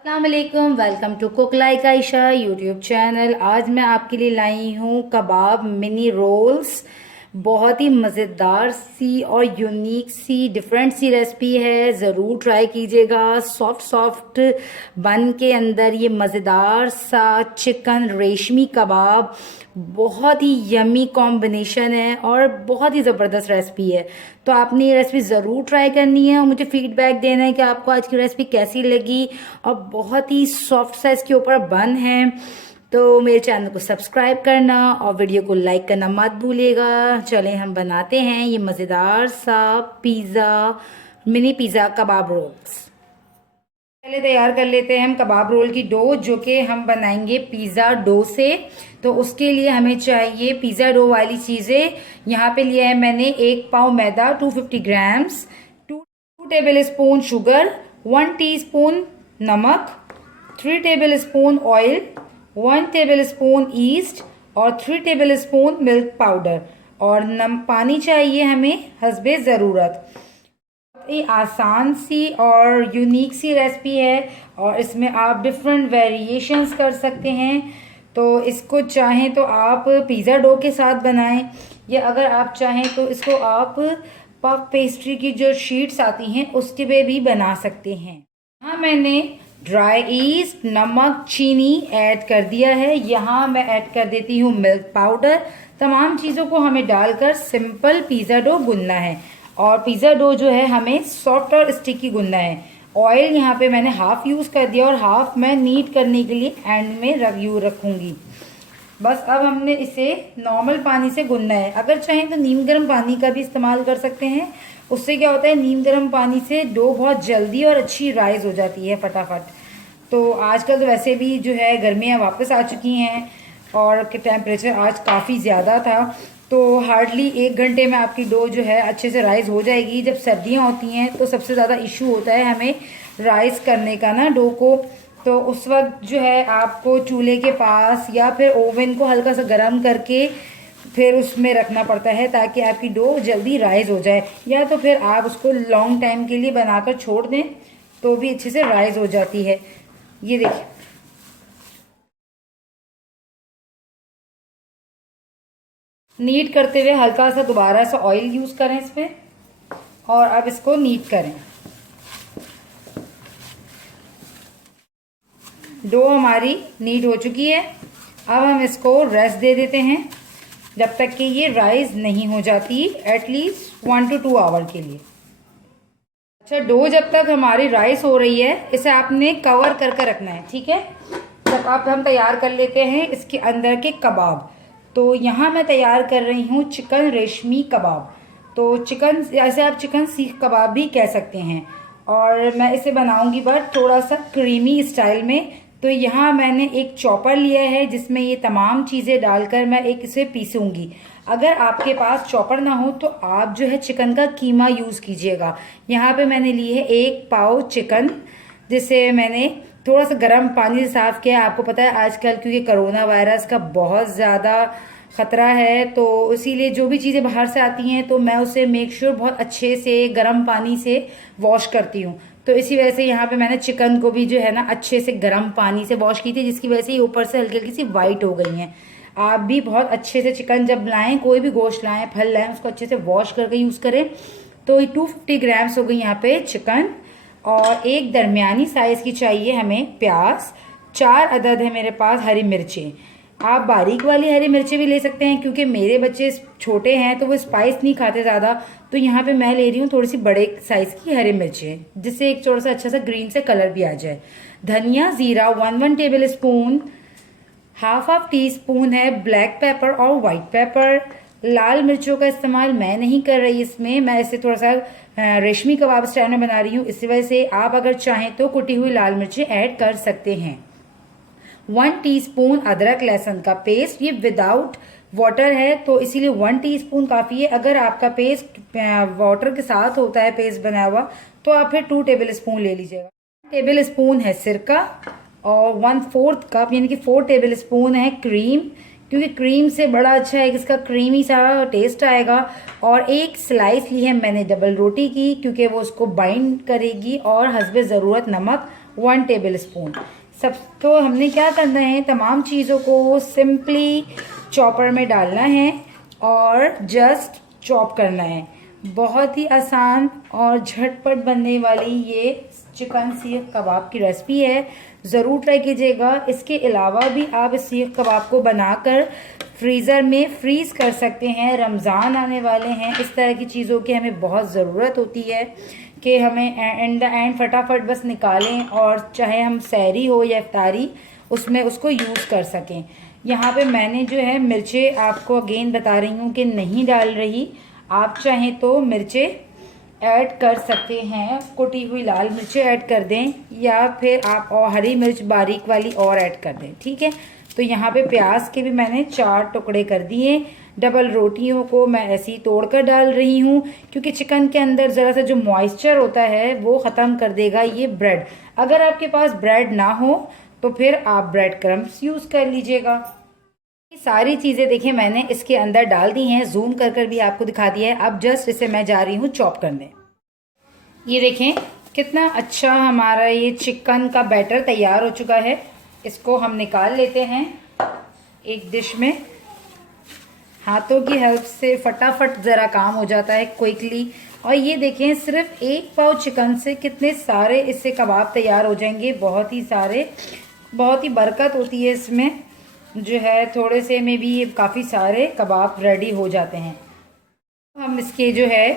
अस्सलाम वालेकुम, welcome to cook like Ayesha YouTube channel. आज मैं आपके लिए लाई हूँ कबाब मिनी रोल्स। बहुत ही मज़ेदार सी और यूनिक सी डिफरेंट सी रेसिपी है, ज़रूर ट्राई कीजिएगा। सॉफ्ट सॉफ्ट बन के अंदर ये मज़ेदार सा चिकन रेशमी कबाब, बहुत ही यमी कॉम्बिनेशन है और बहुत ही ज़बरदस्त रेसिपी है। तो आपने ये रेसिपी ज़रूर ट्राई करनी है और मुझे फीडबैक देना है कि आपको आज की रेसिपी कैसी लगी। और बहुत ही सॉफ्ट सा इसके ऊपर बन है। तो मेरे चैनल को सब्सक्राइब करना और वीडियो को लाइक करना मत भूलिएगा। चलें हम बनाते हैं ये मज़ेदार सा मिनी पिज़्ज़ा कबाब रोल्स। पहले तैयार कर लेते हैं हम कबाब रोल की डो, जो कि हम बनाएंगे पिज़्ज़ा डो से। तो उसके लिए हमें चाहिए पिज़्ज़ा डो वाली चीज़ें। यहाँ पे लिया है मैंने 1 पाव मैदा 250 grams, 2 table spoon sugar, 1 teaspoon नमक, 3 table spoon oil, 1 table spoon east और 3 टेबल स्पून मिल्क पाउडर। और पानी चाहिए हमें हस्बे ज़रूरत। ये आसान सी और यूनिक सी रेसिपी है और इसमें आप डिफरेंट वेरिएशंस कर सकते हैं। तो इसको चाहें तो आप पिज़्ज़ा डो के साथ बनाएं, या अगर आप चाहें तो इसको आप पफ पेस्ट्री की जो शीट्स आती हैं उसके पे भी बना सकते हैं। यहाँ मैंने ड्राई ईस्ट, नमक, चीनी ऐड कर दिया है। यहाँ मैं ऐड कर देती हूँ मिल्क पाउडर। तमाम चीज़ों को हमें डालकर सिंपल पिज़्ज़ा डो गूंदना है। और पिज़्ज़ा डो जो है हमें सॉफ्ट और स्टिकी गूंदना है। ऑयल यहाँ पे मैंने हाफ यूज़ कर दिया और हाफ मैं नीट करने के लिए एंड में रखूँगी। बस अब हमने इसे नॉर्मल पानी से गूंदना है। अगर चाहें तो नीम गर्म पानी का भी इस्तेमाल कर सकते हैं। उससे क्या होता है, नीम गर्म पानी से डो बहुत जल्दी और अच्छी राइज हो जाती है फटाफट। तो आजकल तो वैसे भी जो है गर्मियाँ वापस आ चुकी हैं और टेम्परेचर आज काफ़ी ज़्यादा था, तो हार्डली 1 घंटे में आपकी डो जो है अच्छे से राइज हो जाएगी। जब सर्दियाँ होती हैं तो सबसे ज़्यादा इशू होता है हमें राइज करने का ना डो को। तो उस वक्त जो है आपको चूल्हे के पास या फिर ओवन को हल्का सा गर्म करके फिर उसमें रखना पड़ता है ताकि आपकी डो जल्दी राइज हो जाए। या तो फिर आप उसको लॉन्ग टाइम के लिए बनाकर छोड़ दें तो भी अच्छे से राइज हो जाती है। ये देखिए, नीट करते हुए हल्का सा दोबारा सा ऑयल यूज़ करें इस पर और अब इसको नीट करें। डो हमारी नीट हो चुकी है। अब हम इसको रेस्ट दे देते हैं जब तक कि ये राइज नहीं हो जाती, एटलीस्ट 1 to 2 आवर के लिए। अच्छा, डो जब तक हमारी राइस हो रही है इसे आपने कवर करके रखना है, ठीक है। जब आप हम तैयार कर लेते हैं इसके अंदर के कबाब। तो यहाँ मैं तैयार कर रही हूँ चिकन रेशमी कबाब। तो चिकन, ऐसे आप चिकन सीख कबाब भी कह सकते हैं। और मैं इसे बनाऊंगी बट थोड़ा सा क्रीमी स्टाइल में। तो यहाँ मैंने एक चॉपर लिया है जिसमें ये तमाम चीज़ें डालकर मैं इसे पीसूंगी। अगर आपके पास चॉपर ना हो तो आप जो है चिकन का कीमा यूज़ कीजिएगा। यहाँ पे मैंने ली है 1 पाव चिकन, जिसे मैंने थोड़ा सा गर्म पानी से साफ़ किया। आपको पता है आजकल क्योंकि कोरोना वायरस का बहुत ज़्यादा ख़तरा है, तो इसीलिए जो भी चीज़ें बाहर से आती हैं तो मैं उसे मेक श्योर बहुत अच्छे से गर्म पानी से वॉश करती हूँ। तो इसी वजह से यहाँ पे मैंने चिकन को भी जो है ना अच्छे से गर्म पानी से वॉश की थी, जिसकी वजह से ये ऊपर से हल्की हल्की सी वाइट हो गई हैं। आप भी बहुत अच्छे से चिकन जब लाएं, कोई भी गोश्त लाएं, फल लाएं, उसको अच्छे से वॉश करके यूज़ करें। तो 250 ग्राम्स हो गई यहाँ पे चिकन। और एक दरमियानी साइज़ की चाहिए हमें प्याज। 4 अदद है मेरे पास हरी मिर्चें। आप बारीक वाली हरी मिर्चें भी ले सकते हैं क्योंकि मेरे बच्चे छोटे हैं तो वो स्पाइस नहीं खाते ज़्यादा। तो यहाँ पे मैं ले रही हूँ थोड़ी सी बड़े साइज़ की हरी मिर्चें, जिससे एक थोड़ा सा अच्छा सा ग्रीन से कलर भी आ जाए। धनिया ज़ीरा 1 table spoon, half tea spoon है ब्लैक पेपर और वाइट पेपर। लाल मिर्चों का इस्तेमाल मैं नहीं कर रही इसमें, मैं इसे थोड़ा सा रेशमी कबाब स्टाइल में बना रही हूँ। इसी वजह से आप अगर चाहें तो कुटी हुई लाल मिर्चें ऐड कर सकते हैं। 1 टीस्पून अदरक लहसुन का पेस्ट, ये विदाउट वाटर है तो इसीलिए 1 टीस्पून काफ़ी है। अगर आपका पेस्ट वाटर के साथ होता है पेस्ट बनाया हुआ तो आप फिर 2 टेबल स्पून ले लीजिएगा। 1 टेबल स्पून है सिरका और 1/4 कप यानी कि 4 टेबल स्पून है क्रीम, क्योंकि क्रीम से बड़ा अच्छा है कि इसका क्रीमी सा टेस्ट आएगा। और एक स्लाइस ली है मैंने डबल रोटी की, क्योंकि वो उसको बाइंड करेगी। और हस्बे ज़रूरत नमक 1 टेबल स्पून। सब तो हमने क्या करना है, तमाम चीज़ों को सिंपली चॉपर में डालना है और जस्ट चॉप करना है। बहुत ही आसान और झटपट बनने वाली ये चिकन सीख कबाब की रेसिपी है, ज़रूर ट्राई कीजिएगा। इसके अलावा भी आप इस सीख कबाब को बनाकर फ्रीज़र में फ्रीज़ कर सकते हैं। रमज़ान आने वाले हैं, इस तरह की चीज़ों की हमें बहुत ज़रूरत होती है कि हमें एंड द एंड फटाफट बस निकालें और चाहे हम सहरी हो या इफ्तारी उसमें उसको यूज़ कर सकें। यहाँ पे मैंने जो है मिर्चें आपको अगेन बता रही हूँ कि नहीं डाल रही, आप चाहें तो मिर्चें ऐड कर सकते हैं, कुटी हुई लाल मिर्चें ऐड कर दें या फिर आप और हरी मिर्च बारीक वाली और ऐड कर दें, ठीक है। तो यहाँ पे प्याज के भी मैंने 4 टुकड़े कर दिए। डबल रोटियों को मैं ऐसे ही तोड़कर डाल रही हूँ क्योंकि चिकन के अंदर ज़रा सा जो मॉइस्चर होता है वो ख़त्म कर देगा ये ब्रेड। अगर आपके पास ब्रेड ना हो तो फिर आप ब्रेड क्रम्स यूज़ कर लीजिएगा। सारी चीज़ें देखिए मैंने इसके अंदर डाल दी हैं, जूम कर भी आपको दिखा दिया है। अब जस्ट इसे मैं जा रही हूँ चॉप करने। ये देखें कितना अच्छा हमारा ये चिकन का बैटर तैयार हो चुका है। इसको हम निकाल लेते हैं एक डिश में। हाथों की हेल्प से फटाफट ज़रा काम हो जाता है क्विकली। और ये देखें सिर्फ 1 पाव चिकन से कितने सारे इससे कबाब तैयार हो जाएंगे, बहुत ही सारे, बहुत ही बरकत होती है इसमें जो है, थोड़े से में भी ये काफ़ी सारे कबाब रेडी हो जाते हैं। हम इसके जो है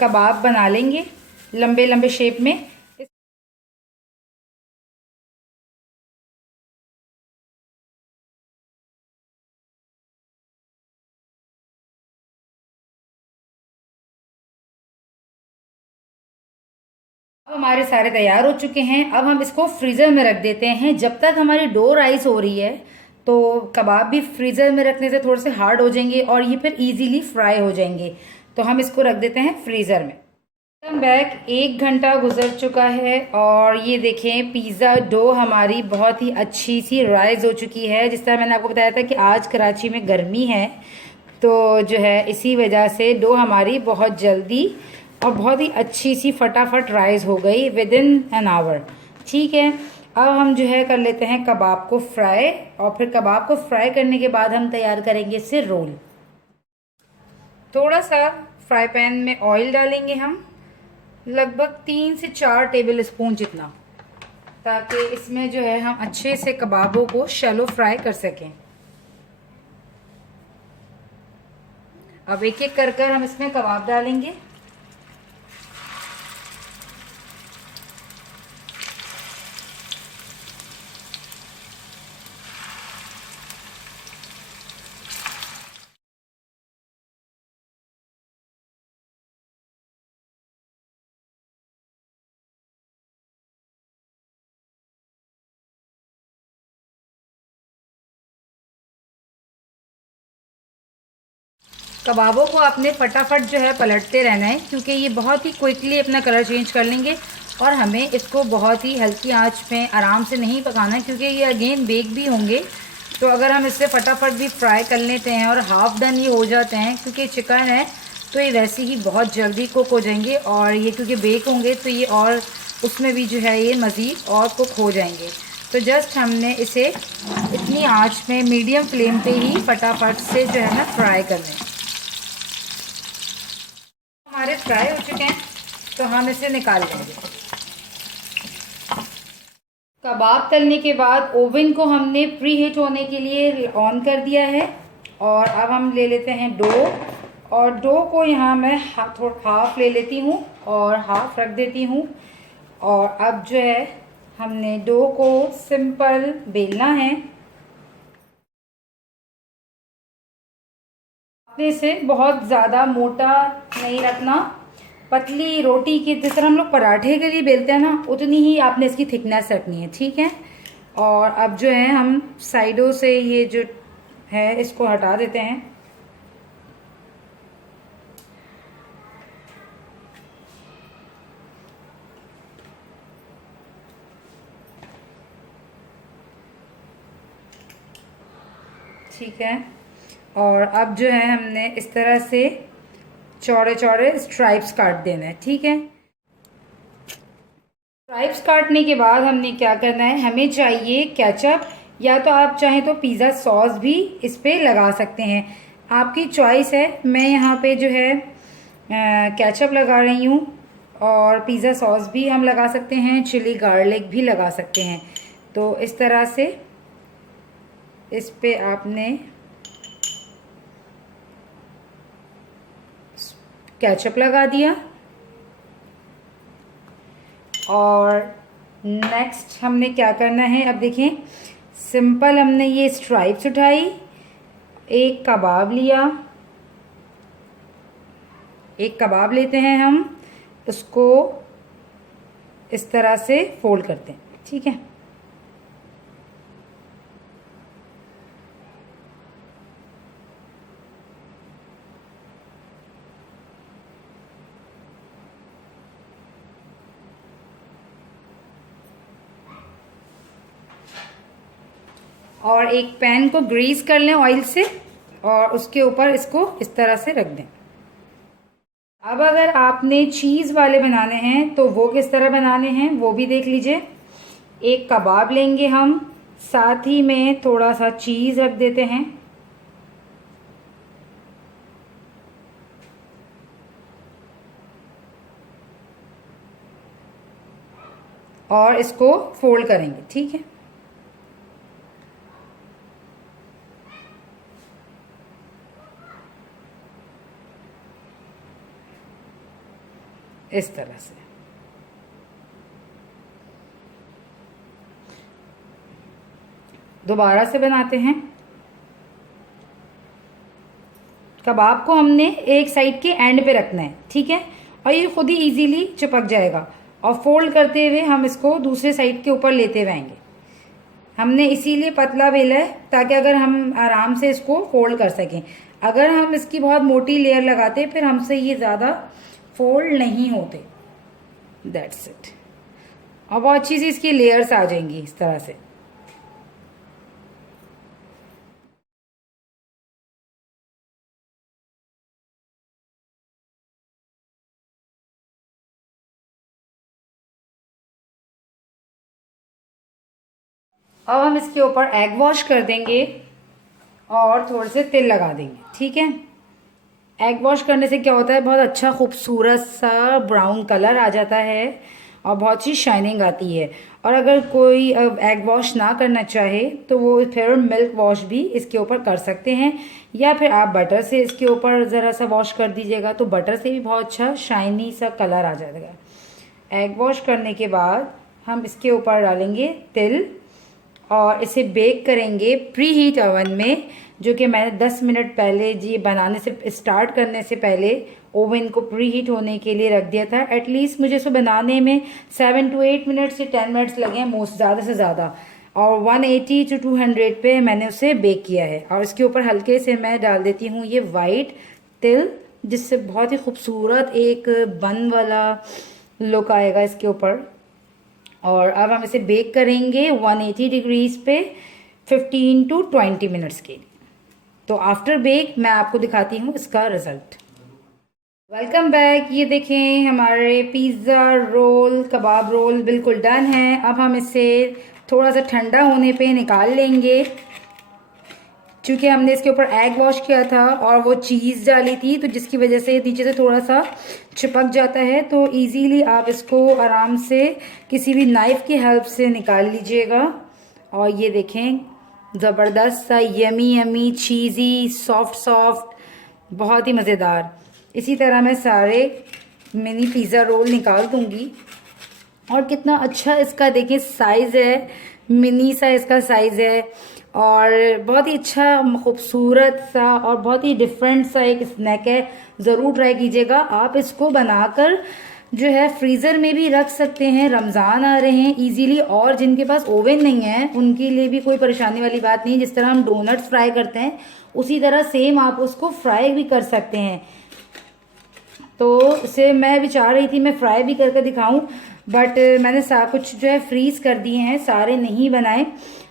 कबाब बना लेंगे लंबे लंबे शेप में। अब हमारे सारे तैयार हो चुके हैं। अब हम इसको फ्रीज़र में रख देते हैं जब तक हमारी डो राइस हो रही है। तो कबाब भी फ्रीज़र में रखने से थोड़े से हार्ड हो जाएंगे और ये फिर इजीली फ्राई हो जाएंगे। तो हम इसको रख देते हैं फ्रीज़र में। Welcome back. 1 घंटा गुजर चुका है और ये देखें पिज़्ज़ा डो हमारी बहुत ही अच्छी सी राइज हो चुकी है। जिस तरह मैंने आपको बताया था कि आज कराची में गर्मी है तो जो है इसी वजह से डो हमारी बहुत जल्दी और बहुत ही अच्छी सी फटाफट राइज हो गई विद इन एन आवर, ठीक है। अब हम जो है कर लेते हैं कबाब को फ्राई और फिर कबाब को फ्राई करने के बाद हम तैयार करेंगे इससे रोल। थोड़ा सा फ्राई पैन में ऑयल डालेंगे हम, लगभग 3 से 4 टेबल स्पून जितना, ताकि इसमें जो है हम अच्छे से कबाबों को शैलो फ्राई कर सकें। अब एक एक कर हम इसमें कबाब डालेंगे। कबाबों को आपने फटाफट जो है पलटते रहना है क्योंकि ये बहुत ही क्विकली अपना कलर चेंज कर लेंगे और हमें इसको बहुत ही हल्की आंच में आराम से नहीं पकाना है क्योंकि ये अगेन बेक भी होंगे। तो अगर हम इससे फटाफट भी फ्राई कर लेते हैं और हाफ डन ये हो जाते हैं क्योंकि चिकन है तो ये वैसे ही बहुत जल्दी कुक हो जाएंगे और ये क्योंकि बेक होंगे तो ये और उसमें भी जो है ये मज़ीद और कुक हो जाएंगे। तो जस्ट हमने इसे इतनी आँच में मीडियम फ्लेम पर ही फटाफट से जो है ना फ्राई कर लें। हमारे फ्राई हो चुके हैं तो हम इसे निकाल लेंगे। कबाब तलने के बाद ओवन को हमने प्री हीट होने के लिए ऑन कर दिया है और अब हम ले लेते हैं डो और डो को यहाँ मैं हाफ ले लेती हूँ और हाफ रख देती हूँ। और अब जो है हमने डो को सिंपल बेलना है। आपने इसे बहुत ज़्यादा मोटा नहीं रखना, पतली रोटी की जिस तरह हम लोग पराठे के लिए बेलते हैं ना उतनी ही आपने इसकी थिकनेस रखनी है, ठीक है। और अब जो है हम साइडों से ये जो है इसको हटा देते हैं। ठीक है। और अब जो है हमने इस तरह से चौड़े चौड़े स्ट्राइप्स काट देना है, ठीक है। स्ट्राइप्स काटने के बाद हमने क्या करना है, हमें चाहिए केचप, या तो आप चाहें तो पिज़्ज़ा सॉस भी इस पे लगा सकते हैं, आपकी चॉइस है। मैं यहाँ पे जो है केचप लगा रही हूँ, और पिज़्ज़ा सॉस भी हम लगा सकते हैं, चिली गार्लिक भी लगा सकते हैं। तो इस तरह से इस पे आपने केचप लगा दिया, और नेक्स्ट हमने क्या करना है, अब देखें सिंपल हमने ये स्ट्राइप्स उठाई, एक कबाब लिया, एक कबाब लेते हैं हम, उसको इस तरह से फोल्ड करते हैं, ठीक है। और एक पैन को ग्रीस कर लें ऑयल से, और उसके ऊपर इसको इस तरह से रख दें। अब अगर आपने चीज़ वाले बनाने हैं तो वो किस तरह बनाने हैं वो भी देख लीजिए। एक कबाब लेंगे हम, साथ ही में थोड़ा सा चीज़ रख देते हैं, और इसको फोल्ड करेंगे, ठीक है। इस तरह से दोबारा से बनाते हैं। कबाब को हमने एक साइड के एंड पे रखना है, ठीक है, और ये खुद ही इजीली चिपक जाएगा, और फोल्ड करते हुए हम इसको दूसरे साइड के ऊपर लेते हुए आएंगे। हमने इसीलिए पतला बेला है ताकि अगर हम आराम से इसको फोल्ड कर सकें। अगर हम इसकी बहुत मोटी लेयर लगाते फिर हमसे ये ज़्यादा फोल्ड नहीं होते। That's it. और बहुत अच्छी सी इसकी लेयर्स आ जाएंगी इस तरह से। अब हम इसके ऊपर एग वॉश कर देंगे और थोड़े से तेल लगा देंगे, ठीक है। एग वॉश करने से क्या होता है, बहुत अच्छा खूबसूरत सा ब्राउन कलर आ जाता है और बहुत सी शाइनिंग आती है। और अगर कोई एग वॉश ना करना चाहे तो वो फिर मिल्क वॉश भी इसके ऊपर कर सकते हैं, या फिर आप बटर से इसके ऊपर ज़रा सा वॉश कर दीजिएगा तो बटर से भी बहुत अच्छा शाइनी सा कलर आ जाएगा। एग वॉश करने के बाद हम इसके ऊपर डालेंगे तिल और इसे बेक करेंगे प्री हीट ओवन में, जो कि मैंने 10 मिनट पहले जी बनाने से स्टार्ट करने से पहले ओवन को प्री हीट होने के लिए रख दिया था। एटलीस्ट मुझे इसको बनाने में 7 to 8 मिनट से 10 मिनट्स लगे हैं मोस्ट, ज़्यादा से ज़्यादा। और 180 to 200 पे मैंने उसे बेक किया है। और इसके ऊपर हल्के से मैं डाल देती हूँ ये वाइट तिल, जिससे बहुत ही खूबसूरत एक बन वाला लुक आएगा इसके ऊपर। और अब हम इसे बेक करेंगे 180 डिग्रीज पे 15 to 20 मिनट्स के लिए। तो आफ्टर बेक मैं आपको दिखाती हूँ इसका रिजल्ट। Welcome back. ये देखें हमारे पिज़्ज़ा रोल, कबाब रोल बिल्कुल डन है। अब हम इसे थोड़ा सा ठंडा होने पे निकाल लेंगे। चूँकि हमने इसके ऊपर एग वॉश किया था और वो चीज़ डाली थी, तो जिसकी वजह से नीचे से थोड़ा सा चिपक जाता है। तो इजीली आप इसको आराम से किसी भी नाइफ़ की हेल्प से निकाल लीजिएगा। और ये देखें ज़बरदस्त सा यमी यमी चीज़ी सॉफ्ट सॉफ्ट, बहुत ही मज़ेदार। इसी तरह मैं सारे मिनी पिज़्ज़ा रोल निकाल दूँगी। और कितना अच्छा इसका देखें साइज़ है, मिनी सा इसका साइज़ है, और बहुत ही अच्छा खूबसूरत सा और बहुत ही डिफरेंट सा एक स्नैक है। ज़रूर ट्राई कीजिएगा। आप इसको बनाकर जो है फ्रीज़र में भी रख सकते हैं, रमज़ान आ रहे हैं इजीली। और जिनके पास ओवन नहीं है उनके लिए भी कोई परेशानी वाली बात नहीं। जिस तरह हम डोनट्स फ्राई करते हैं उसी तरह सेम आप उसको फ्राई भी कर सकते हैं। तो इसे मैं भी चाह रही थी मैं फ्राई भी करके दिखाऊं, बट मैंने कुछ जो है फ्रीज़ कर दिए हैं, सारे नहीं बनाए।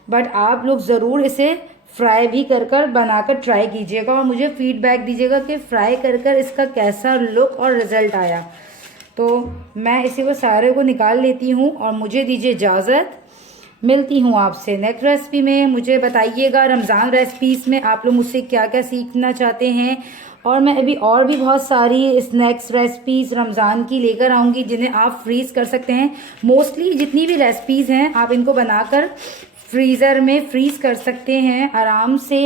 बट आप लोग ज़रूर इसे फ्राई भी कर बनाकर ट्राई कीजिएगा और मुझे फीडबैक दीजिएगा कि फ्राई कर इसका कैसा लुक और रिज़ल्ट आया। तो मैं इसी को सारे को निकाल लेती हूँ और मुझे दीजिए इजाज़त। मिलती हूँ आपसे नेक्स्ट रेसिपी में। मुझे बताइएगा रमज़ान रेसिपीज़ में आप लोग मुझसे क्या क्या सीखना चाहते हैं, और मैं अभी और भी बहुत सारी स्नैक्स रेसिपीज़ रमज़ान की लेकर आऊँगी जिन्हें आप फ्रीज़ कर सकते हैं। मोस्टली जितनी भी रेसिपीज़ हैं आप इनको बनाकर फ्रीज़र में फ्रीज़ कर सकते हैं आराम से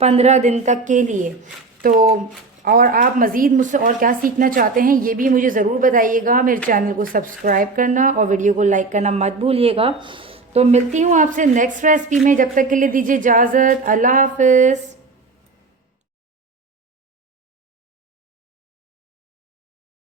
15 दिन तक के लिए। तो और आप मज़ीद मुझसे और क्या सीखना चाहते हैं ये भी मुझे ज़रूर बताइएगा। मेरे चैनल को सब्सक्राइब करना और वीडियो को लाइक करना मत भूलिएगा। तो मिलती हूँ आपसे नेक्स्ट रेसिपी में, जब तक के लिए दीजिए इजाज़त। अल्लाह हाफ़िज़।